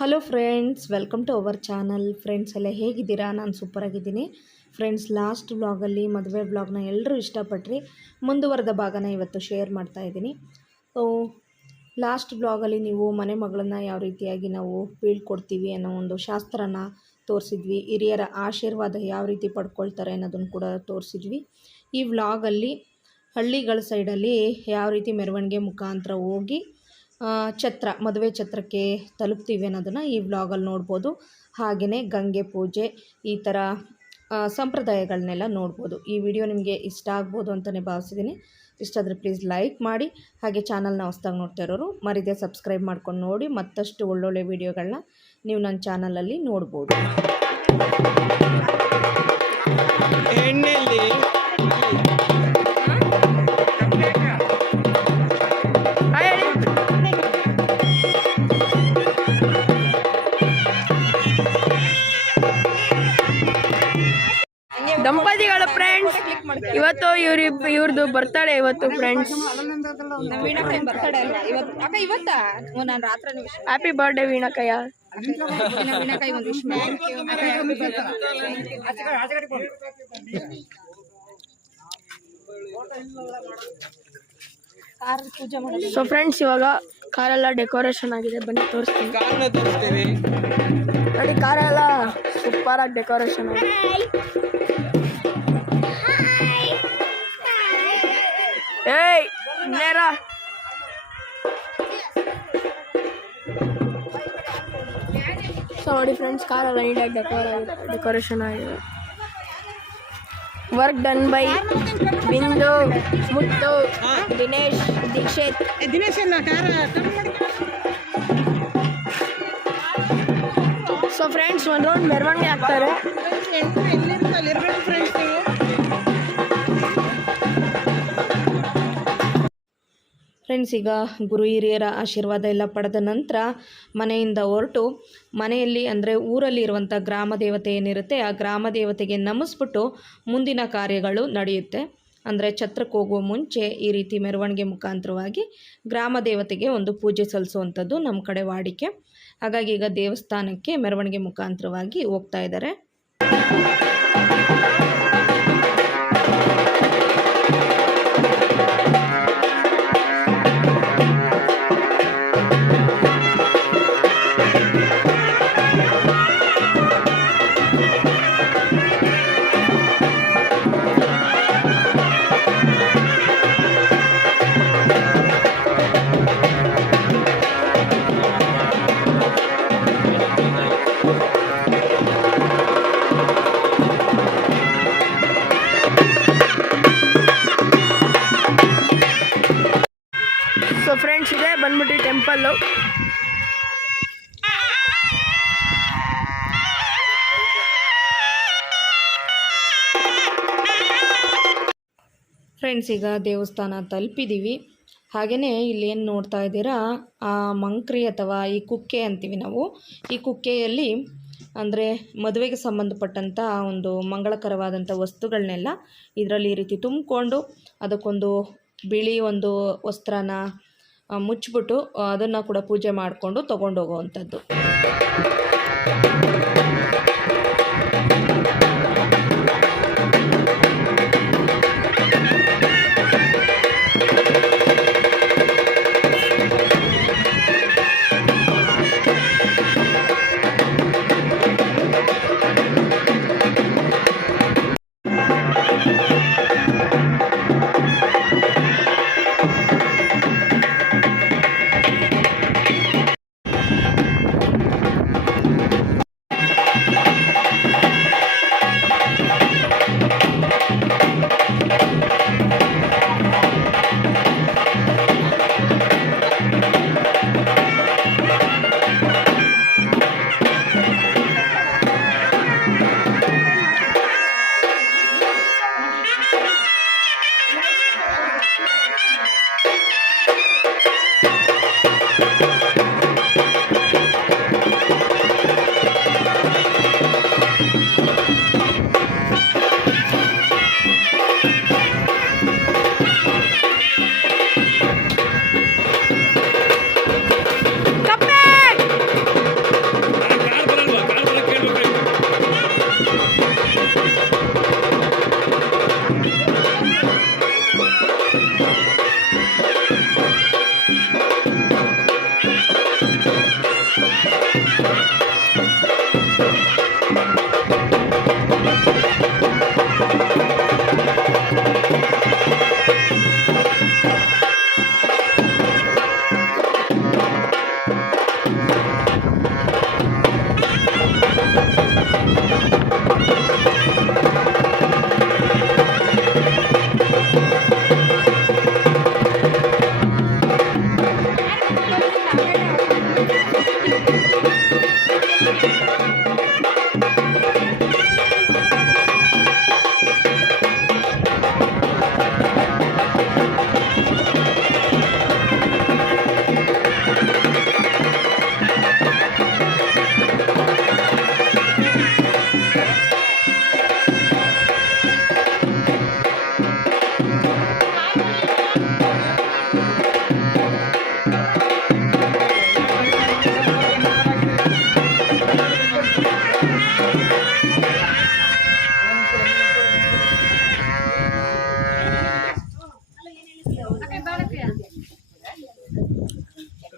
Hello friends, welcome to our channel. Friends ಎಲ್ಲ ಹೇಗಿದ್ದೀರಾ? ನಾನು ಸೂಪರಾಗಿದ್ದೀನಿ ಫ್ರೆಂಡ್ಸ್. ಲಾಸ್ಟ್ ವ್ಲಾಗಲ್ಲಿ ಮದುವೆ ವ್ಲಾಗ್ನ ಎಲ್ಲರೂ ಇಷ್ಟಪಟ್ರಿ. ಮುಂದುವರೆದ ಭಾಗನ ಇವತ್ತು ಶೇರ್ ಮಾಡ್ತಾ ಇದ್ದೀನಿ. ಲಾಸ್ಟ್ ವ್ಲಾಗಲ್ಲಿ ನೀವು ಮನೆ ಮಗಳನ್ನ ಯಾವ ರೀತಿಯಾಗಿ ನಾವು ಬೀಳ್ಕೊಡ್ತೀವಿ ಅನ್ನೋ ಒಂದು ಶಾಸ್ತ್ರನ ತೋರಿಸಿದ್ವಿ. ಹಿರಿಯರ ಆಶೀರ್ವಾದ ಯಾವ ರೀತಿ ಪಡ್ಕೊಳ್ತಾರೆ ಅನ್ನೋದನ್ನು ಕೂಡ ತೋರಿಸಿದ್ವಿ. ಈ ವ್ಲಾಗಲ್ಲಿ ಹಳ್ಳಿಗಳ ಸೈಡಲ್ಲಿ ಯಾವ ರೀತಿ ಮೆರವಣಿಗೆ ಮುಖಾಂತರ ಹೋಗಿ ಮದುವೆ ಛತ್ರಕ್ಕೆ ತಲುಪ್ತೀವಿ ಅನ್ನೋದನ್ನು ಈ ವ್ಲಾಗಲ್ಲಿ ನೋಡ್ಬೋದು. ಹಾಗೆಯೇ ಗಂಗೆ ಪೂಜೆ, ಈ ಥರ ಸಂಪ್ರದಾಯಗಳನ್ನೆಲ್ಲ ನೋಡ್ಬೋದು. ಈ ವಿಡಿಯೋ ನಿಮಗೆ ಇಷ್ಟ ಆಗ್ಬೋದು ಅಂತಲೇ ಭಾವಿಸಿದ್ದೀನಿ. ಇಷ್ಟ ಆದರೆ ಪ್ಲೀಸ್ ಲೈಕ್ ಮಾಡಿ. ಹಾಗೆ ಚಾನಲ್ನ ಹೊಸ್ದಾಗಿ ನೋಡ್ತಾ ಇರೋರು ಮರಿದೇ ಸಬ್ಸ್ಕ್ರೈಬ್ ಮಾಡ್ಕೊಂಡು ನೋಡಿ. ಮತ್ತಷ್ಟು ಒಳ್ಳೊಳ್ಳೆ ವಿಡಿಯೋಗಳನ್ನ ನೀವು ನನ್ನ ಚಾನಲಲ್ಲಿ ನೋಡ್ಬೋದು. ದಂಪತಿಗಳು ಫ್ರೆಂಡ್ಸ್, ಇವತ್ತು ಇವ್ರದ್ದು ಬರ್ತಡೇ ಇವತ್ತು ಫ್ರೆಂಡ್ಸ್. ಹ್ಯಾಪಿ ಬರ್ಡೇ ವೀಣಕಯ್ಯ. ಸೊ ಫ್ರೆಂಡ್ಸ್, ಇವಾಗ ಕಾರೆಲ್ಲ ಡೆಕೋರೇಷನ್ ಆಗಿದೆ. ಬನ್ನಿ ತೋರಿಸ್ತೀನಿ ನೋಡಿ. ಕಾರೆಲ್ಲ ಸೂಪರ್ ಆಗಿ ಡೆಕೋರೇಷನ್ ಆಗಿದೆ. ಏಯ್ ನೇರಾ ಸೊ ನೋಡಿ ಫ್ರೆಂಡ್ಸ್, ಕಾರೆಲ್ಲ ನೀಟಾಗಿ ಡೆಕೋರೇಷನ್ ಆಗಿದೆ. ವರ್ಕ್ ಡನ್ ಬೈ ಬಿಂದು, ಮುತ್ತು, ದಿನೇಶ್, ದೀಕ್ಷಿತ್. ಸೊ ಫ್ರೆಂಡ್ಸ್, ಒಂದು ರೌಂಡ್ ಮೆರವಣಿಗೆ ಆಗ್ತಾರೆ. ಫ್ರೆಂಡ್ಸ್, ಈಗ ಗುರು ಹಿರಿಯರ ಆಶೀರ್ವಾದ ಎಲ್ಲ ಪಡೆದ ನಂತರ ಮನೆಯಿಂದ ಹೊರಟು ಮನೆಯಲ್ಲಿ ಅಂದರೆ ಊರಲ್ಲಿ ಇರುವಂಥ ಗ್ರಾಮ ದೇವತೆ ಏನಿರುತ್ತೆ ಆ ಗ್ರಾಮ ದೇವತೆಗೆ ನಮಿಸ್ಬಿಟ್ಟು ಮುಂದಿನ ಕಾರ್ಯಗಳು ನಡೆಯುತ್ತೆ. ಅಂದರೆ ಛತ್ರಕ್ಕೆ ಹೋಗುವ ಮುಂಚೆ ಈ ರೀತಿ ಮೆರವಣಿಗೆ ಮುಖಾಂತರವಾಗಿ ಗ್ರಾಮ ದೇವತೆಗೆ ಒಂದು ಪೂಜೆ ಸಲ್ಲಿಸುವಂಥದ್ದು ನಮ್ಮ ಕಡೆ ವಾಡಿಕೆ. ಹಾಗಾಗಿ ಈಗ ದೇವಸ್ಥಾನಕ್ಕೆ ಮೆರವಣಿಗೆ ಮುಖಾಂತರವಾಗಿ ಹೋಗ್ತಾ ಇದ್ದಾರೆ. ಸೊ ಫ್ರೆಂಡ್ಸ್, ಇದೆ ಬಂದ್ಬಿಟ್ಟು ಟೆಂಪಲ್ಲು. ಫ್ರೆಂಡ್ಸ್, ಈಗ ದೇವಸ್ಥಾನ ತಲುಪಿದ್ದೀವಿ. ಹಾಗೆಯೇ ಇಲ್ಲೇನು ನೋಡ್ತಾ ಇದ್ದೀರಾ, ಆ ಮಂಕ್ರಿ ಅಥವಾ ಈ ಕುಕ್ಕೆ ಅಂತೀವಿ ನಾವು. ಈ ಕುಕ್ಕೆಯಲ್ಲಿ ಅಂದರೆ ಮದುವೆಗೆ ಸಂಬಂಧಪಟ್ಟಂಥ ಒಂದು ಮಂಗಳಕರವಾದಂಥ ವಸ್ತುಗಳನ್ನೆಲ್ಲ ಇದರಲ್ಲಿ ಈ ರೀತಿ ತುಂಬಿಕೊಂಡು ಅದಕ್ಕೊಂದು ಬಿಳಿ ಒಂದು ವಸ್ತ್ರನ ಮುಚ್ಚಿಬಿಟ್ಟು ಅದನ್ನು ಕೂಡ ಪೂಜೆ ಮಾಡಿಕೊಂಡು ತೊಗೊಂಡೋಗುವಂಥದ್ದು.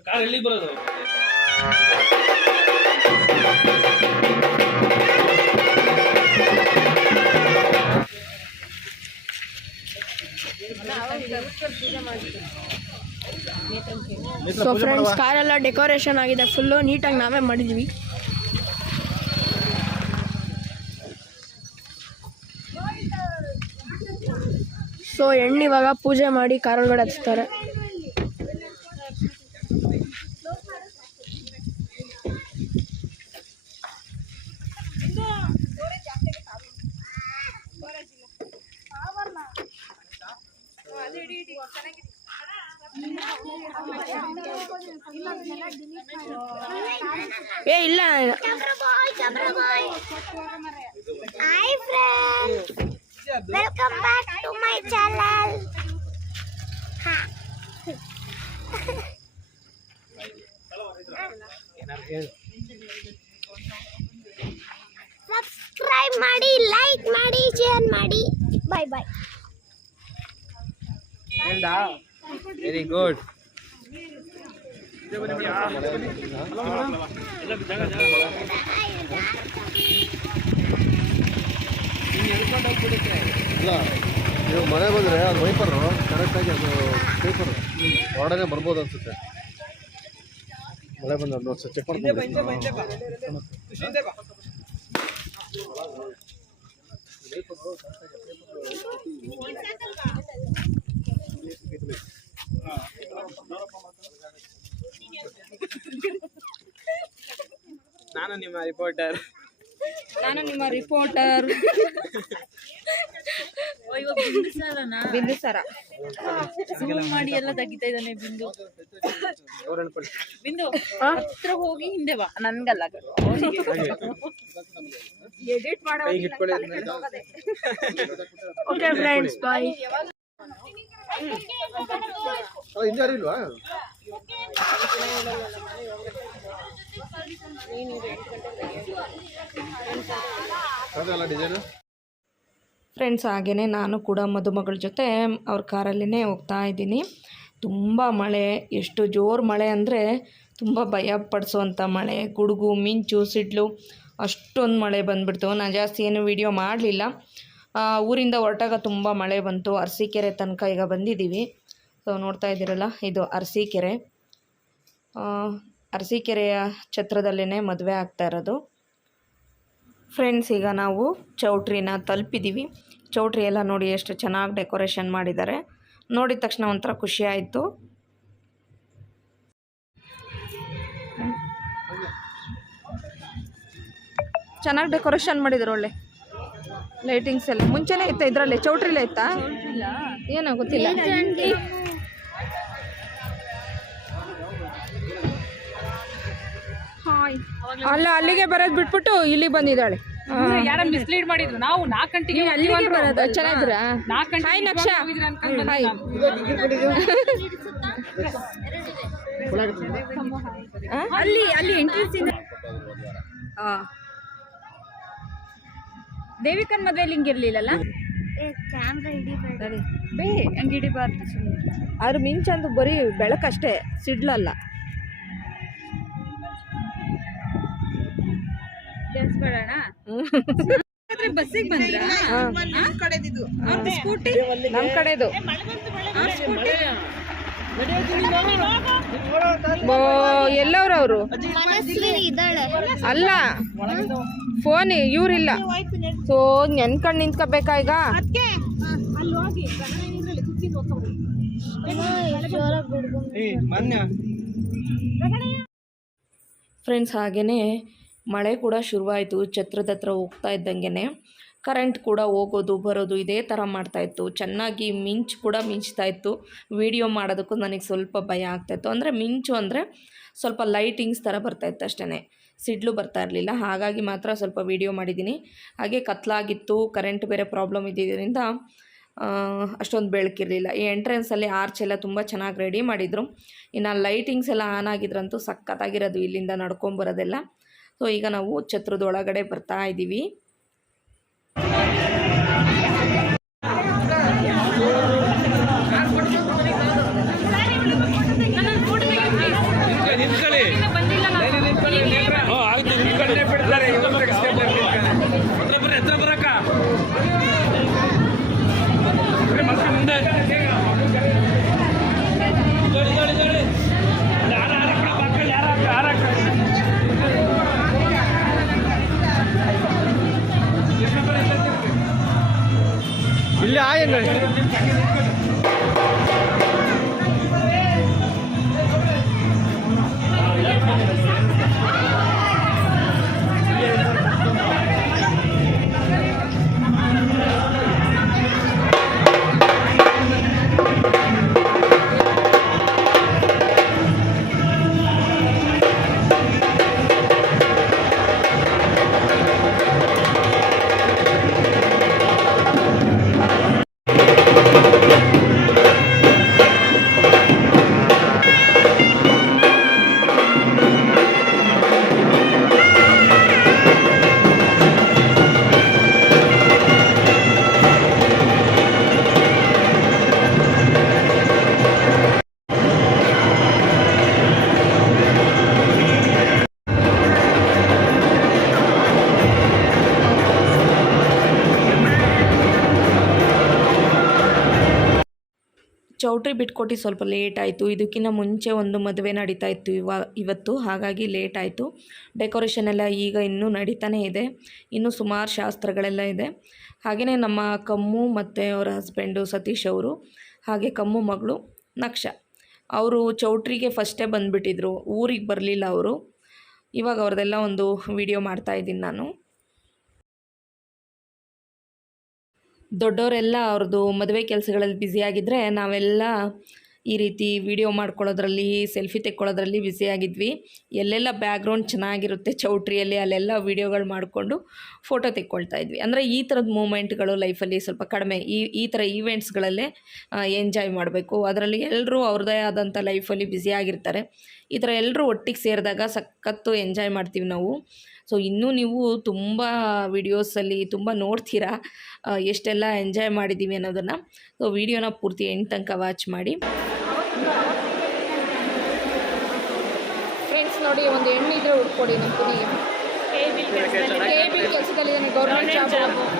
ಕಾರ್ ಎಲ್ಲಿಗೆ ಬರೋದು? ಸೊ ಫ್ರೆಂಡ್ಸ್ ಕಾರೆಲ್ಲ ಡೆಕೋರೇಷನ್ ಆಗಿದೆ, ಫುಲ್ಲು ನೀಟಾಗಿ ನಾವೇ ಮಾಡಿದ್ವಿ. ಸೊ ಇವಾಗ ಪೂಜೆ ಮಾಡಿ ಕಾರೊಳಗಡೆ ಹಚ್ತಾರೆ. ಏ ಇಲ್ಲ Hi friends, welcome back to my channel. Subscribe ಮಾಡಿ, like ಮಾಡಿ, share ಮಾಡಿ. Bye bye. Very good. ಇಲ್ಲ ನೀವು ಮಳೆ ಬಂದರೆ ಅದು ವೈಪರು ಕರೆಕ್ಟಾಗಿ ಅದು ಪೇಪರು ಹೊರಡನೆ ಬರ್ಬೋದು ಅನ್ಸುತ್ತೆ. ಮಳೆ ಬಂದ ನೋಡಿ ಚೆಕ್ ಮಾಡ್ಕೊಂಡು ನಾನು ನಿಮ್ಮ ರಿಪೋರ್ಟರ್. ಬಿಂದುಸಾರ ಜೂಮ್ ಮಾಡಿ ಎಲ್ಲ ತೆಗಿತಾ ಇದ್ದಾನೆ. ಬಿಂದು ಹತ್ರ ಹೋಗಿ ಹಿಂದೆ ಬಾ, ನನ್ಗಲ್ಲ ಎಡಿಟ್ ಮಾಡೋ. ಓಕೆ ಫ್ರೆಂಡ್ಸ್, ಬಾಯ್. ಹಿಂದೆ ಯಾರಿಲ್ವಾ? ಅದೆಲ್ಲ ಡಿಸೈನು ಫ್ರೆಂಡ್ಸ್ ಹಾಗೆಯೇ ನಾನು ಕೂಡ ಮದುಮಗಳ ಜೊತೆ ಅವ್ರ ಕಾರಲ್ಲೇ ಹೋಗ್ತಾ ಇದ್ದೀನಿ. ತುಂಬ ಮಳೆ, ಎಷ್ಟು ಜೋರು ಮಳೆ ಅಂದರೆ ತುಂಬ ಭಯ ಪಡಿಸುವಂಥ ಮಳೆ, ಗುಡುಗು ಮಿಂಚು ಸಿಡ್ಲು ಅಷ್ಟೊಂದು ಮಳೆ ಬಂದುಬಿಡ್ತು. ನಾನು ಜಾಸ್ತಿ ಏನು ವಿಡಿಯೋ ಮಾಡಲಿಲ್ಲ. ಊರಿಂದ ಹೊರಟಾಗ ತುಂಬ ಮಳೆ ಬಂತು. ಅರಸೀಕೆರೆ ತನಕ ಈಗ ಬಂದಿದ್ದೀವಿ. ಸೊ ನೋಡ್ತಾ ಇದ್ದೀರಲ್ಲ, ಇದು ಅರಸೀಕೆರೆ. ಅರಸೀಕೆರೆಯ ಛತ್ರದಲ್ಲೇ ಮದುವೆ ಆಗ್ತಾ ಇರೋದು. ಫ್ರೆಂಡ್ಸ್ ಈಗ ನಾವು ಚೌಟ್ರಿನ ತಲುಪಿದ್ದೀವಿ. ಚೌಟ್ರಿ ಎಲ್ಲ ನೋಡಿ ಎಷ್ಟು ಚೆನ್ನಾಗಿ ಡೆಕೋರೇಷನ್ ಮಾಡಿದ್ದಾರೆ. ನೋಡಿದ ತಕ್ಷಣ ಒಂಥರ ಖುಷಿ ಆಯಿತು. ಚೆನ್ನಾಗಿ ಡೆಕೋರೇಷನ್ ಮಾಡಿದ್ರು, ಒಳ್ಳೆ ಲೈಟಿಂಗ್ಸ್ ಎಲ್ಲ ಮುಂಚೆನೇ ಇತ್ತಾ ಇದರಲ್ಲಿ? ಚೌಟ್ರಿಲೇ ಇತ್ತಾ? ಏನೋ ಗೊತ್ತಿಲ್ಲ. ಅಲ್ಲ, ಅಲ್ಲಿಗೆ ಬರೋದು ಬಿಟ್ಬಿಟ್ಟು ಇಲ್ಲಿಗೆ ಬಂದಿದ್ದಾಳೆ. ಯಾರ ಮಿಸ್ಲೀಡ್ ಮಾಡಿದ್ರು. ನಾವು 4 ಗಂಟೆಗೆ ಅಲ್ಲಿಗೆ ಬರೋದು. ಚೆನ್ನಾಗಿದ್ರಾ? 4 ಗಂಟೆಗೆ ಹಾಯ್ ನಕ್ಷಾ. ಹಾಯ್. ಅಲ್ಲಿ ಎಂಟ್ರೆನ್ಸ್ ಇದೆ. ದೇವಿಕನ್ ಮದ್ವೆಲಿ ಹಿಂಗಿರ್ಲಿಲ್ಲಲ್ಲ. ಕ್ಯಾಮ್ರಾ ಹಿಡಿಬೇಡ. ಬೇ ಹಂಗೆ ಹಿಡಿಬಾರ್ದು. ಅದ್ರ ಮಿಂಚಂದು ಬರೀ ಬೆಳಕಷ್ಟೇ, ಸಿಡ್ಲಲ್ಲ. ಬೇಡ ಬಸ್ಸಿಗೆ ಬಂದ್ರ ಸ್ಕೂಟಿ ನಮ್ಮ ಕಡೆದು. ಎಲ್ಲವ್ರವರು ಅಲ್ಲ, ಫೋನ್ ಇವ್ರಿಲ್ಲ. ಸೊ ನೆನ್ಕೊಂಡು ನಿಂತ್ಕೋಬೇಕಾ ಈಗ? ಫ್ರೆಂಡ್ಸ್ ಹಾಗೆಯೇ ಮಳೆ ಕೂಡ ಶುರುವಾಯಿತು. ಛತ್ರದ ಹತ್ರ ಹೋಗ್ತಾ ಇದ್ದಂಗೆ ಕರೆಂಟ್ ಕೂಡ ಹೋಗೋದು ಬರೋದು ಇದೇ ಥರ ಮಾಡ್ತಾಯಿತ್ತು. ಚೆನ್ನಾಗಿ ಮಿಂಚು ಕೂಡ ಮಿಂಚ್ತಾಯಿತ್ತು. ವಿಡಿಯೋ ಮಾಡೋದಕ್ಕೂ ನನಗೆ ಸ್ವಲ್ಪ ಭಯ ಆಗ್ತಾಯಿತ್ತು. ಅಂದರೆ ಮಿಂಚು ಅಂದರೆ ಸ್ವಲ್ಪ ಲೈಟಿಂಗ್ಸ್ ಥರ ಬರ್ತಾಯಿತ್ತು ಅಷ್ಟೇ, ಸಿಡ್ಲು ಬರ್ತಾ ಇರಲಿಲ್ಲ. ಹಾಗಾಗಿ ಮಾತ್ರ ಸ್ವಲ್ಪ ವಿಡಿಯೋ ಮಾಡಿದ್ದೀನಿ. ಹಾಗೆ ಕತ್ಲಾಗಿತ್ತು, ಕರೆಂಟ್ ಬೇರೆ ಪ್ರಾಬ್ಲಮ್ ಇದ್ದಿದ್ದರಿಂದ ಅಷ್ಟೊಂದು ಬೆಳಕಿರಲಿಲ್ಲ. ಈ ಎಂಟ್ರೆನ್ಸಲ್ಲಿ ಆರ್ಚ್ ಎಲ್ಲ ತುಂಬ ಚೆನ್ನಾಗಿ ರೆಡಿ ಮಾಡಿದರು. ಇನ್ನು ಲೈಟಿಂಗ್ಸ್ ಎಲ್ಲ ಆನ್ ಆಗಿದ್ರಂತೂ ಸಖತ್ತಾಗಿರೋದು ಇಲ್ಲಿಂದ ನಡ್ಕೊಂಬರೋದೆಲ್ಲ. ಸೊ ಈಗ ನಾವು ಛತ್ರದ ಒಳಗಡೆ ಬರ್ತಾ ಇದ್ದೀವಿ. ಇಲ್ಲಿ ಆಯಂಗ ಚೌಟ್ರಿ ಬಿಟ್ಕೊಟ್ಟು ಸ್ವಲ್ಪ ಲೇಟ್ ಆಯಿತು. ಇದಕ್ಕಿಂತ ಮುಂಚೆ ಒಂದು ಮದುವೆ ನಡೀತಾ ಇತ್ತು ಇವತ್ತು, ಹಾಗಾಗಿ ಲೇಟ್ ಆಯಿತು. ಡೆಕೋರೇಷನ್ ಎಲ್ಲ ಈಗ ಇನ್ನೂ ನಡೀತಾನೇ ಇದೆ. ಇನ್ನೂ ಸುಮಾರು ಶಾಸ್ತ್ರಗಳೆಲ್ಲ ಇದೆ. ಹಾಗೆಯೇ ನಮ್ಮ ಕಮ್ಮು ಮತ್ತು ಅವರ ಹಸ್ಬೆಂಡು ಸತೀಶ್ ಅವರು, ಹಾಗೆ ಕಮ್ಮು ಮಗಳು ನಕ್ಷ ಅವರು ಚೌಟ್ರಿಗೆ ಫಸ್ಟೇ ಬಂದುಬಿಟ್ಟಿದ್ರು, ಊರಿಗೆ ಬರಲಿಲ್ಲ ಅವರು. ಇವಾಗ ಅವ್ರದ್ದೆಲ್ಲ ಒಂದು ವಿಡಿಯೋ ಮಾಡ್ತಾಯಿದ್ದೀನಿ ನಾನು. ದೊಡ್ಡವರೆಲ್ಲ ಅವ್ರದ್ದು ಮದುವೆ ಕೆಲಸಗಳಲ್ಲಿ ಬ್ಯುಸಿಯಾಗಿದ್ದರೆ ನಾವೆಲ್ಲ ಈ ರೀತಿ ವಿಡಿಯೋ ಮಾಡ್ಕೊಳ್ಳೋದ್ರಲ್ಲಿ, ಸೆಲ್ಫಿ ತೆಕ್ಕೊಳ್ಳೋದ್ರಲ್ಲಿ ಬ್ಯುಸಿಯಾಗಿದ್ವಿ. ಎಲ್ಲೆಲ್ಲ ಬ್ಯಾಕ್ಗ್ರೌಂಡ್ ಚೆನ್ನಾಗಿರುತ್ತೆ ಚೌಟ್ರಿಯಲ್ಲಿ ಅಲ್ಲೆಲ್ಲ ವೀಡಿಯೋಗಳು ಮಾಡಿಕೊಂಡು ಫೋಟೋ ತೆಕ್ಕೊಳ್ತಾ ಇದ್ವಿ. ಅಂದರೆ ಈ ಥರದ ಮೂಮೆಂಟ್ಗಳು ಲೈಫಲ್ಲಿ ಸ್ವಲ್ಪ ಕಡಿಮೆ. ಈ ಥರ ಈವೆಂಟ್ಸ್ಗಳಲ್ಲೇ ಎಂಜಾಯ್ ಮಾಡಬೇಕು. ಅದರಲ್ಲಿ ಎಲ್ಲರೂ ಅವ್ರದ್ದೇ ಆದಂಥ ಲೈಫಲ್ಲಿ ಬ್ಯುಸಿಯಾಗಿರ್ತಾರೆ. ಈ ಥರ ಎಲ್ಲರೂ ಒಟ್ಟಿಗೆ ಸೇರಿದಾಗ ಸಖತ್ತು ಎಂಜಾಯ್ ಮಾಡ್ತೀವಿ ನಾವು. ಸೊ ಇನ್ನೂ ನೀವು ತುಂಬ ವಿಡಿಯೋಸಲ್ಲಿ ತುಂಬ ನೋಡ್ತೀರಾ ಎಷ್ಟೆಲ್ಲ ಎಂಜಾಯ್ ಮಾಡಿದ್ದೀವಿ ಅನ್ನೋದನ್ನು. ಸೊ ವಿಡಿಯೋನ ಪೂರ್ತಿ ಎಂಡ್ ತನಕ ವಾಚ್ ಮಾಡಿ. ಫ್ರೆಂಡ್ಸ್ ನೋಡಿ, ಒಂದು ಹೆಣ್ಣು ಇದ್ರೆ ಹುಡ್ಕೊಡಿ ನಮ್ಮ ಪುನಿಗೆ. ಕೆಲಸದಲ್ಲಿದ್ದಾನೆ,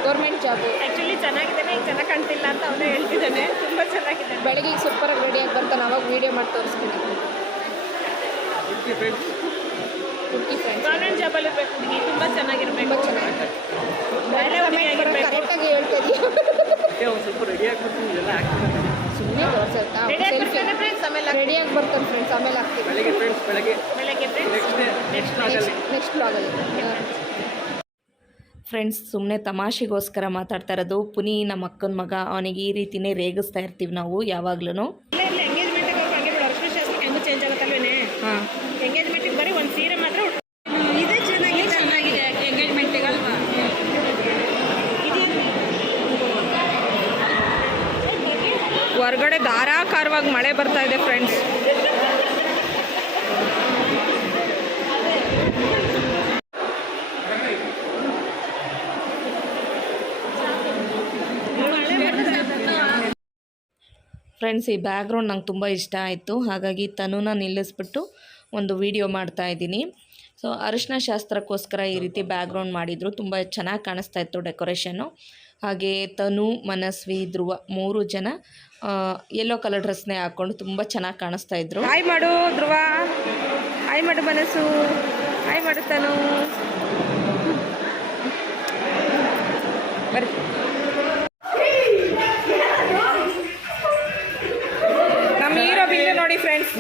ಗೌರ್ಮೆಂಟ್ ಜಾಬು. ಆ್ಯಕ್ಚುಲಿ ಚೆನ್ನಾಗಿದ್ದಾನೆ, ಈಗ ಚೆನ್ನಾಗಿ ಕಾಣ್ತಿಲ್ಲ ಅಂತ ಅವನೇ ಹೇಳ್ತಿದ್ದಾನೆ. ತುಂಬ ಚೆನ್ನಾಗಿದೆ. ಬೆಳಗ್ಗೆ ಸೂಪರಾಗಿ ರೆಡಿಯಾಗಿ ಬರ್ತಾನೆ, ಅವಾಗ ವೀಡಿಯೋ ಮಾಡಿ ತೋರಿಸ್ತೀನಿ. ಹುಡುಗಿ ಫ್ರೆಂಡ್ಸ್ ಗೌರ್ಮೆಂಟ್ ಜಾಬಲ್ಲಿ ಇರಬೇಕು ಹುಡುಗಿ, ತುಂಬ ಚೆನ್ನಾಗಿರ್ಬೇಕು. ಕರೆಕ್ಟಾಗಿ ಹೇಳ್ತಾ ಇದೀಯ. ಸ್ವಲ್ಪ ರೆಡಿ ಆಗ್ಬಿಟ್ಟು ಇದೆಲ್ಲ ಆಗ್ತದೆ. ಸುಮ್ಮನೆ ತೋರಿಸುತ್ತಾ ಫ್ರೆಂಡ್ಸ್ ಆಮೇಲೆ ರೆಡಿಯಾಗಿ ಬರ್ತಾನೆ ಫ್ರೆಂಡ್ಸ್, ಆಮೇಲೆ ಆಗ್ತೀವಿ. ಬೆಳಗ್ಗೆ ಫ್ರೆಂಡ್ಸ್ ಬೆಳಗ್ಗೆ ನೆಕ್ಸ್ಟ್ ಬ್ಲಾಗಲ್ಲಿ. ಫ್ರೆಂಡ್ಸ್ ಸುಮ್ಮನೆ ತಮಾಷೆಗೋಸ್ಕರ ಮಾತಾಡ್ತಾ ಇರೋದು. ಪುನಿ ನಮ್ಮ ಅಕ್ಕನ ಮಗ, ಅವನಿಗೆ ಈ ರೀತಿಯೇ ರೇಗಿಸ್ತಾ ಇರ್ತೀವಿ ನಾವು ಯಾವಾಗ್ಲೂ. ಎಂಗೇಜ್ಮೆಂಟಿಗೆ ಹೋಗಿ ಹಂಗೆ ಬಿಡು, ಅರ್ಶಿನ ಶಾಸ್ತ್ರಕ್ಕೆ ಹೆಂಗೂ ಚೇಂಜ್ ಆಗುತ್ತಲ್ವೇನೆ. ಹಾಂ, ಎಂಗೇಜ್ಮೆಂಟಿಗೆ ಬರೀ ಒಂದು ಸೀರೆ ಮಾತ್ರ ಇದೇ ಚೆನ್ನಾಗಿದೆ ಎಂಗೇಜ್ಮೆಂಟಿಗೆ ಅಲ್ವಾ. ಹೊರಗಡೆ ಧಾರಾಕಾರವಾಗಿ ಮಳೆ ಬರ್ತಾ ಇದೆ ಫ್ರೆಂಡ್ಸ್. ಫ್ರೆಂಡ್ಸ್ ಈ ಬ್ಯಾಕ್ಗ್ರೌಂಡ್ ನಂಗೆ ತುಂಬ ಇಷ್ಟ ಆಯಿತು, ಹಾಗಾಗಿ ತನುನ ನಿಲ್ಲಿಸ್ಬಿಟ್ಟು ಒಂದು ವಿಡಿಯೋ ಮಾಡ್ತಾ ಇದ್ದೀನಿ. ಸೊ ಅರಿಶಿನ ಶಾಸ್ತ್ರಕ್ಕೋಸ್ಕರ ಈ ರೀತಿ ಬ್ಯಾಕ್ಗ್ರೌಂಡ್ ಮಾಡಿದರು, ತುಂಬ ಚೆನ್ನಾಗಿ ಕಾಣಿಸ್ತಾ ಇತ್ತು ಡೆಕೋರೇಷನ್ನು. ಹಾಗೆ ತನು, ಮನಸ್ವಿ, ಧ್ರುವ 3 ಜನ ಯೆಲ್ಲೋ ಕಲರ್ ಡ್ರೆಸ್ನೇ ಹಾಕ್ಕೊಂಡು ತುಂಬ ಚೆನ್ನಾಗಿ ಕಾಣಿಸ್ತಾ ಇದ್ರು. ಹಾಯ್ ಮಾಡು ಧ್ರುವ, ಹಾಯ್ ಮಾಡು ಮನಸ್ಸು, ಹಾಯ್ ಮಾಡು ತನು. ಬರ್ರಿ ನಮ್ಮ ಹೀರೋ ಬಿಲ್ಲು ನೋಡಿ ಫ್ರೆಂಡ್ಸ್.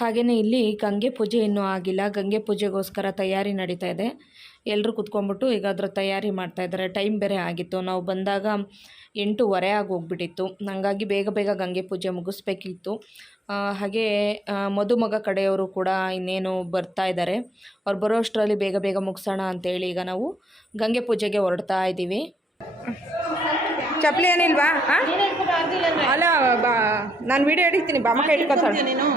ಹಾಗೆಯೇ ಇಲ್ಲಿ ಗಂಗೆ ಪೂಜೆ ಇನ್ನೂ ಆಗಿಲ್ಲ. ಗಂಗೆ ಪೂಜೆಗೋಸ್ಕರ ತಯಾರಿ ನಡೀತಾ ಇದೆ. ಎಲ್ಲರೂ ಕುತ್ಕೊಂಡ್ಬಿಟ್ಟು ಈಗ ಅದರ ತಯಾರಿ ಮಾಡ್ತಾಯಿದ್ದಾರೆ. ಟೈಮ್ ಬೇರೆ ಆಗಿತ್ತು, ನಾವು ಬಂದಾಗ 8:15 ಆಗಿ ಹೋಗ್ಬಿಟ್ಟಿತ್ತು. ಹಾಗಾಗಿ ಬೇಗ ಬೇಗ ಗಂಗೆ ಪೂಜೆ ಮುಗಿಸ್ಬೇಕಿತ್ತು. ಹಾಗೆ ಮದುಮಗ ಕಡೆಯವರು ಕೂಡ ಇನ್ನೇನು ಬರ್ತಾ ಇದ್ದಾರೆ. ಅವ್ರು ಬರೋ ಅಷ್ಟರಲ್ಲಿ ಬೇಗ ಬೇಗ ಮುಗಿಸೋಣ ಅಂತೇಳಿ ಈಗ ನಾವು ಗಂಗೆ ಪೂಜೆಗೆ ಹೊರಡ್ತಾ ಇದ್ದೀವಿ. ಚಪ್ಪಲಿ ಏನಿಲ್ವಾ? ಅಲ್ಲ ನಾನು ವಿಡಿಯೋ ಹಿಡಿತೀನಿ, ಬಾಮಕ್ಕ ಇಟ್ಕೊತಾಳೆ ನೀನು.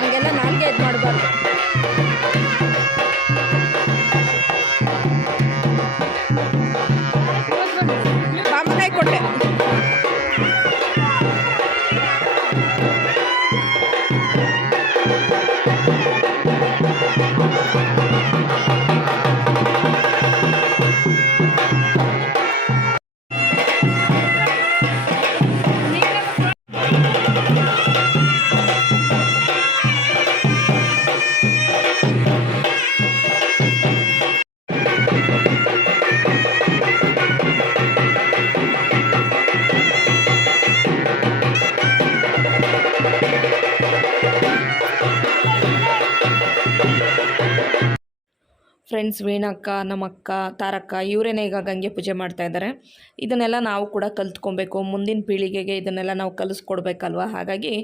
ಹಂಗೆಲ್ಲ ನಾಲ್ಗೆ ಇದು ಮಾಡಬಾರ್ದು. ಬಾಮಕಾಯಿ ಕೊಟ್ಟೆ. ಫ್ರೆಂಡ್ಸ್, ವೀಣಕ್ಕ, ನಮ್ಮಕ್ಕ, ತಾರಕ್ಕ ಇವರೇನೇ ಈಗ ಗಂಗೆ ಪೂಜೆ ಮಾಡ್ತಾಯಿದ್ದಾರೆ. ಇದನ್ನೆಲ್ಲ ನಾವು ಕೂಡ ಕಲ್ತ್ಕೊಬೇಕು, ಮುಂದಿನ ಪೀಳಿಗೆಗೆ ಇದನ್ನೆಲ್ಲ ನಾವು ಕಲಿಸ್ಕೊಡ್ಬೇಕಲ್ವ. ಹಾಗಾಗಿ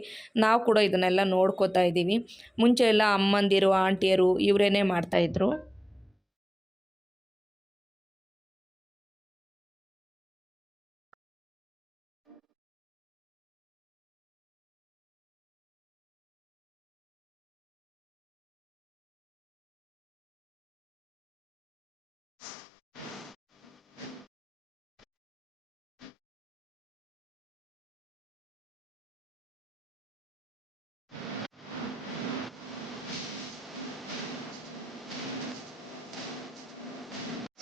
ನಾವು ಕೂಡ ಇದನ್ನೆಲ್ಲ ನೋಡ್ಕೋತಾ ಇದ್ದೀವಿ. ಮುಂಚೆ ಎಲ್ಲ ಅಮ್ಮಂದಿರು, ಆಂಟಿಯರು ಇವರೇನೇ ಮಾಡ್ತಾಯಿದ್ರು.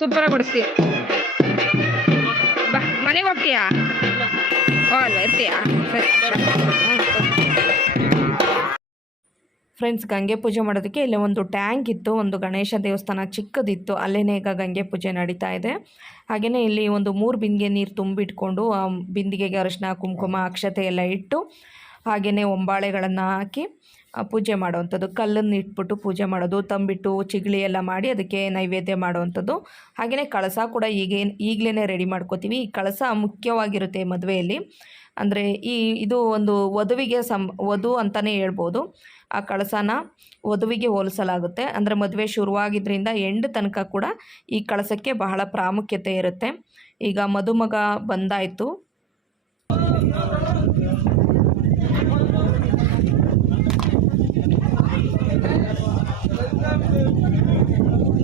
ಸೂಪರಾಗಿ ಕೊಡಿಸ್ತೀಯ. ಬಾ, ಮನೆಗೆ ಹೋಗ್ತೀಯಾ? ಅಲ್ವಾ, ಇರ್ತೀಯಾ? ಸರಿ. ಫ್ರೆಂಡ್ಸ್, ಗಂಗೆ ಪೂಜೆ ಮಾಡೋದಕ್ಕೆ ಇಲ್ಲೇ ಒಂದು ಟ್ಯಾಂಕ್ ಇತ್ತು, ಒಂದು ಗಣೇಶ ದೇವಸ್ಥಾನ ಚಿಕ್ಕದಿತ್ತು, ಅಲ್ಲೇ ಈಗ ಗಂಗೆ ಪೂಜೆ ನಡೀತಾ ಇದೆ. ಹಾಗೆಯೇ ಇಲ್ಲಿ ಒಂದು 3 ಬಿಂದಿಗೆ ನೀರು ತುಂಬಿಟ್ಕೊಂಡು ಆ ಬಿಂದಿಗೆಗೆ ಅರಿಶಿನ, ಕುಂಕುಮ, ಅಕ್ಷತೆ ಎಲ್ಲ ಇಟ್ಟು ಹಾಗೆಯೇ ಒಂಬಾಳೆಗಳನ್ನು ಹಾಕಿ ಪೂಜೆ ಮಾಡೋವಂಥದ್ದು. ಕಲ್ಲನ್ನು ಇಟ್ಬಿಟ್ಟು ಪೂಜೆ ಮಾಡೋದು, ತಂಬಿಟ್ಟು ಚಿಗಳಿ ಎಲ್ಲ ಮಾಡಿ ಅದಕ್ಕೆ ನೈವೇದ್ಯ ಮಾಡೋವಂಥದ್ದು. ಹಾಗೆಯೇ ಕಳಸ ಕೂಡ ಈಗಲೇ ರೆಡಿ ಮಾಡ್ಕೋತೀವಿ. ಈ ಕಳಸ ಮುಖ್ಯವಾಗಿರುತ್ತೆ ಮದುವೆಯಲ್ಲಿ. ಅಂದರೆ ಇದು ಒಂದು ವಧುವಿಗೆ ವಧು ಅಂತಲೇ ಹೇಳ್ಬೋದು. ಆ ಕಳಸನ ವಧುವಿಗೆ ಹೋಲಿಸಲಾಗುತ್ತೆ. ಅಂದರೆ ಮದುವೆ ಶುರುವಾಗಿದ್ದರಿಂದ ಎಂಡ್ ತನಕ ಕೂಡ ಈ ಕಳಸಕ್ಕೆ ಬಹಳ ಪ್ರಾಮುಖ್ಯತೆ ಇರುತ್ತೆ. ಈಗ ಮದುಮಗ ಬಂದಾಯಿತು.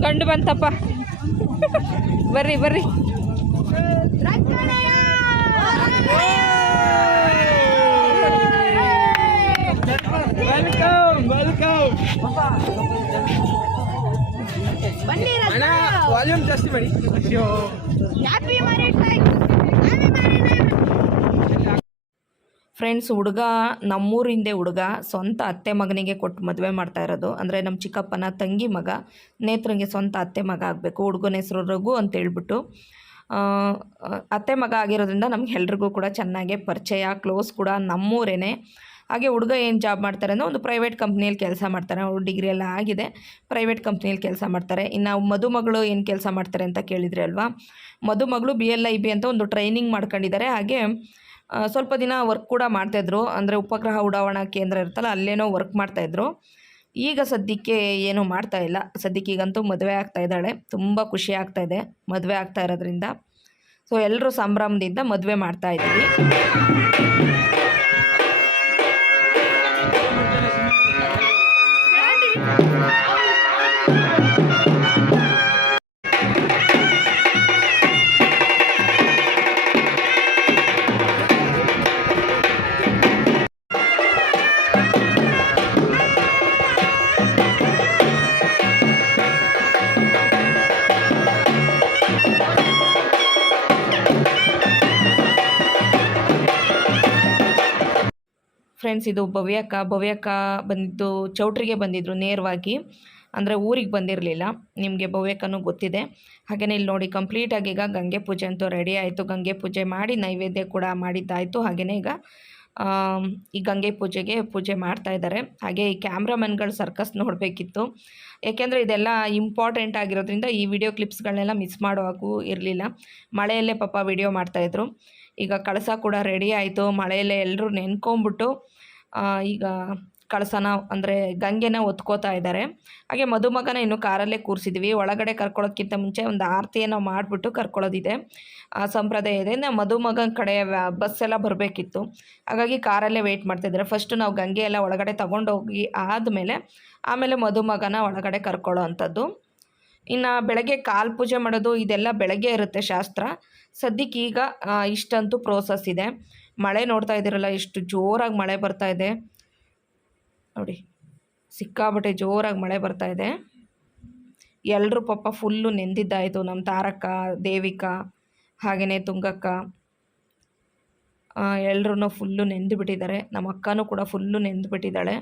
ಗಂಡು ಬಂತಪ್ಪ, ಬರ್ರಿ ಬರ್ರಿ. ವಾಲ್ಯೂಮ್ ಜಾಸ್ತಿ ಮಾಡಿ. ಫ್ರೆಂಡ್ಸ್, ಹುಡುಗ ನಮ್ಮೂರಿಂದೆ ಹುಡುಗ, ಸ್ವಂತ ಅತ್ತೆ ಮಗನಿಗೆ ಕೊಟ್ಟು ಮದುವೆ ಮಾಡ್ತಾ ಇರೋದು. ಅಂದರೆ ನಮ್ಮ ಚಿಕ್ಕಪ್ಪನ ತಂಗಿ ಮಗ ನೇತ್ರಂಗೆ ಸ್ವಂತ ಅತ್ತೆ ಮಗ ಆಗಬೇಕು. ಹುಡುಗನ ಹೆಸರು ರಘು ಅಂತ ಹೇಳ್ಬಿಟ್ಟು ಅತ್ತೆ ಮಗ ಆಗಿರೋದ್ರಿಂದ ನಮ್ಗೆ ಎಲ್ರಿಗೂ ಕೂಡ ಚೆನ್ನಾಗೆ ಪರಿಚಯ, ಕ್ಲೋಸ್ ಕೂಡ, ನಮ್ಮೂರೇನೆ. ಹಾಗೆ ಹುಡುಗ ಏನು ಜಾಬ್ ಮಾಡ್ತಾರೆ ಅಂದರೆ ಒಂದು ಪ್ರೈವೇಟ್ ಕಂಪ್ನಿಯಲ್ಲಿ ಕೆಲಸ ಮಾಡ್ತಾರೆ. ಅವ್ರು ಡಿಗ್ರಿ ಎಲ್ಲ ಆಗಿದೆ, ಪ್ರೈವೇಟ್ ಕಂಪ್ನಿಯಲ್ಲಿ ಕೆಲಸ ಮಾಡ್ತಾರೆ. ಇನ್ನು ಮದುಮಗಳು ಏನು ಕೆಲಸ ಮಾಡ್ತಾರೆ ಅಂತ ಕೇಳಿದ್ರಿ ಅಲ್ವಾ. ಮದುಮಗಳು BLIB ಅಂತ ಒಂದು ಟ್ರೈನಿಂಗ್ ಮಾಡ್ಕೊಂಡಿದ್ದಾರೆ. ಹಾಗೆ ಸ್ವಲ್ಪ ದಿನ ವರ್ಕ್ ಕೂಡ ಮಾಡ್ತಾಯಿದ್ರು. ಅಂದರೆ ಉಪಗ್ರಹ ಉಡಾವಣಾ ಕೇಂದ್ರ ಇರುತ್ತಲ್ಲ, ಅಲ್ಲೇನೋ ವರ್ಕ್ ಮಾಡ್ತಾಯಿದ್ರು. ಈಗ ಸದ್ಯಕ್ಕೆ ಏನೂ ಮಾಡ್ತಾಯಿಲ್ಲ. ಸದ್ಯಕ್ಕೆ ಈಗಂತೂ ಮದುವೆ ಆಗ್ತಾ ಇದ್ದಾಳೆ. ತುಂಬ ಖುಷಿ ಆಗ್ತಾಯಿದೆ ಮದುವೆ ಆಗ್ತಾ ಇರೋದ್ರಿಂದ. ಸೊ ಎಲ್ಲರೂ ಸಂಭ್ರಮದಿಂದ ಮದುವೆ ಮಾಡ್ತಾ ಇದ್ದೀವಿ. ಫ್ರೆಂಡ್ಸ್ ಇದು ಭವ್ಯಕ್ಕ ಬಂದಿದ್ದು ಚೌಟ್ರಿಗೆ ಬಂದಿದ್ದರು ನೇರವಾಗಿ, ಅಂದರೆ ಊರಿಗೆ ಬಂದಿರಲಿಲ್ಲ. ನಿಮಗೆ ಭವ್ಯಕ್ಕನೂ ಗೊತ್ತಿದೆ. ಹಾಗೆಯೇ ಇಲ್ಲಿ ನೋಡಿ ಕಂಪ್ಲೀಟಾಗಿ ಈಗ ಗಂಗೆ ಪೂಜೆ ಅಂತೂ ರೆಡಿ ಆಯಿತು. ಗಂಗೆ ಪೂಜೆ ಮಾಡಿ ನೈವೇದ್ಯ ಕೂಡ ಮಾಡಿದ್ದಾಯಿತು. ಹಾಗೆಯೇ ಈಗ ಈ ಗಂಗೆ ಪೂಜೆ ಮಾಡ್ತಾ ಇದ್ದಾರೆ. ಹಾಗೆ ಈ ಕ್ಯಾಮ್ರಾಮನ್ಗಳು ಸರ್ಕಸ್ ನೋಡಬೇಕಿತ್ತು, ಏಕೆಂದರೆ ಇದೆಲ್ಲ ಇಂಪಾರ್ಟೆಂಟ್ ಆಗಿರೋದ್ರಿಂದ ಈ ವಿಡಿಯೋ ಕ್ಲಿಪ್ಸ್ಗಳನ್ನೆಲ್ಲ ಮಿಸ್ ಮಾಡುವಾಗೂ ಇರಲಿಲ್ಲ. ಮಳೆಯಲ್ಲೇ ಪಾಪ ವಿಡಿಯೋ ಮಾಡ್ತಾಯಿದ್ರು. ಈಗ ಕಳಸ ಕೂಡ ರೆಡಿ ಆಯಿತು. ಮಳೆಯಲ್ಲೇ ಎಲ್ಲರೂ ನೆನ್ಕೊಂಬಿಟ್ಟು ಈಗ ಕಳಸನ ಅಂದರೆ ಗಂಗೆನ ಹೊತ್ಕೋತಾ ಇದ್ದಾರೆ. ಹಾಗೆ ಮದುಮಗನ ಇನ್ನು ಕಾರಲ್ಲೇ ಕೂರಿಸಿದ್ವಿ. ಒಳಗಡೆ ಕರ್ಕೊಳ್ಳೋದಕ್ಕಿಂತ ಮುಂಚೆ ಒಂದು ಆರತಿಯನ್ನು ಮಾಡಿಬಿಟ್ಟು ಕರ್ಕೊಳ್ಳೋದಿದೆ, ಸಂಪ್ರದಾಯ ಇದೆ. ಮದುಮಗನ ಕಡೆ ಬಸ್ಸೆಲ್ಲ ಬರಬೇಕಿತ್ತು, ಹಾಗಾಗಿ ಕಾರಲ್ಲೇ ವೆಯ್ಟ್ ಮಾಡ್ತಾಯಿದ್ದಾರೆ. ಫಸ್ಟು ನಾವು ಗಂಗೆ ಎಲ್ಲ ಒಳಗಡೆ ತಗೊಂಡೋಗಿ ಆಮೇಲೆ ಮದುಮಗನ ಒಳಗಡೆ ಕರ್ಕೊಳ್ಳೋ ಅಂಥದ್ದು. ಇನ್ನು ಬೆಳಗ್ಗೆ ಕಾಲು ಪೂಜೆ ಮಾಡೋದು ಇದೆಲ್ಲ ಬೆಳಗ್ಗೆ ಇರುತ್ತೆ ಶಾಸ್ತ್ರ. ಸದ್ಯಕ್ಕೆ ಈಗ ಇಷ್ಟಂತೂ ಪ್ರೋಸೆಸ್ ಇದೆ. ಮಳೆ ನೋಡ್ತಾ ಇದ್ದೀರಲ್ಲ, ಎಷ್ಟು ಜೋರಾಗಿ ಮಳೆ ಬರ್ತಾ ಇದೆ ನೋಡಿ, ಸಿಕ್ಕಾಬಟ್ಟೆ ಜೋರಾಗಿ ಮಳೆ ಬರ್ತಾ ಇದೆ. ಎಲ್ಲರೂ ಪಾಪ ಫುಲ್ಲು ನೆಂದಿದ್ದಾಯಿತು. ನಮ್ಮ ತಾರಕ್ಕ, ದೇವಿಕಾ, ಹಾಗೆಯೇ ತುಂಗಕ್ಕ ಎಲ್ಲರೂ ಫುಲ್ಲು ನೆಂದು ಬಿಟ್ಟಿದ್ದಾರೆ. ನಮ್ಮ ಅಕ್ಕನೂ ಕೂಡ ಫುಲ್ಲು ನೆಂದು ಬಿಟ್ಟಿದ್ದಾಳೆ.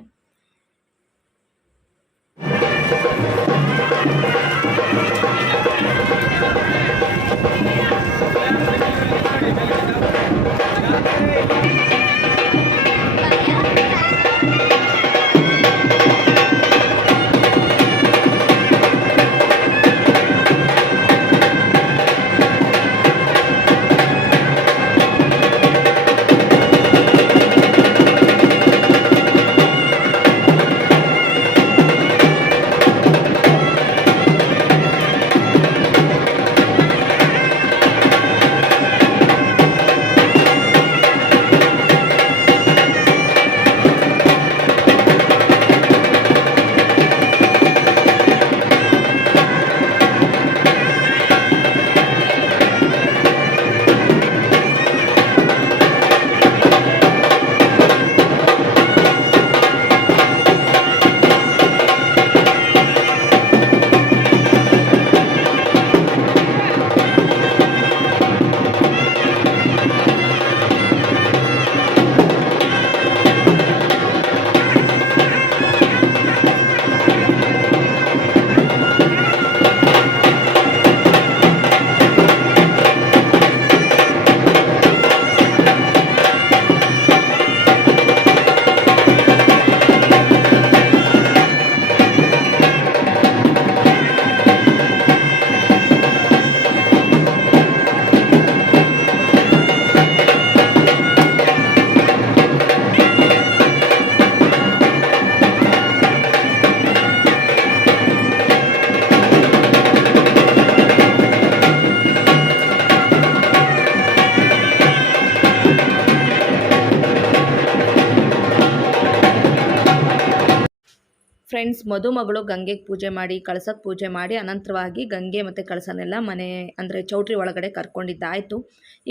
ಫ್ರೆಂಡ್ಸ್, ಮದುಮಗಳು ಗಂಗೆಗೆ ಪೂಜೆ ಮಾಡಿ ಕಳಸಕ್ಕೆ ಪೂಜೆ ಮಾಡಿ ಅನಂತರವಾಗಿ ಗಂಗೆ ಮತ್ತು ಕಳಸನೆಲ್ಲ ಮನೆ ಅಂದರೆ ಚೌಟ್ರಿ ಒಳಗಡೆ ಕರ್ಕೊಂಡಿದ್ದಾಯಿತು.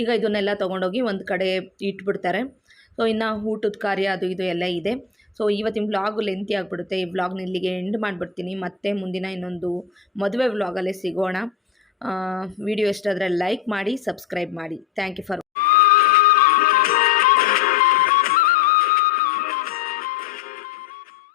ಈಗ ಇದನ್ನೆಲ್ಲ ತೊಗೊಂಡೋಗಿ ಒಂದು ಕಡೆ ಇಟ್ಬಿಡ್ತಾರೆ. ಸೊ ಇನ್ನು ಊಟದ ಕಾರ್ಯ ಅದು ಇದು ಎಲ್ಲ ಇದೆ. ಸೊ ಇವತ್ತಿನ ವ್ಲಾಗ್ ಲೆಂತಿ ಆಗಿಬಿಡುತ್ತೆ. ಈ ವ್ಲಾಗ್ನ ಇಲ್ಲಿಗೆ ಎಂಡ್ ಮಾಡಿಬಿಡ್ತೀನಿ. ಮತ್ತೆ ಮುಂದಿನ ಇನ್ನೊಂದು ಮದುವೆ ವ್ಲಾಗಲ್ಲೇ ಸಿಗೋಣ. ವಿಡಿಯೋ ಇಷ್ಟ ಆದರೆ ಲೈಕ್ ಮಾಡಿ, ಸಬ್ಸ್ಕ್ರೈಬ್ ಮಾಡಿ. Thank you for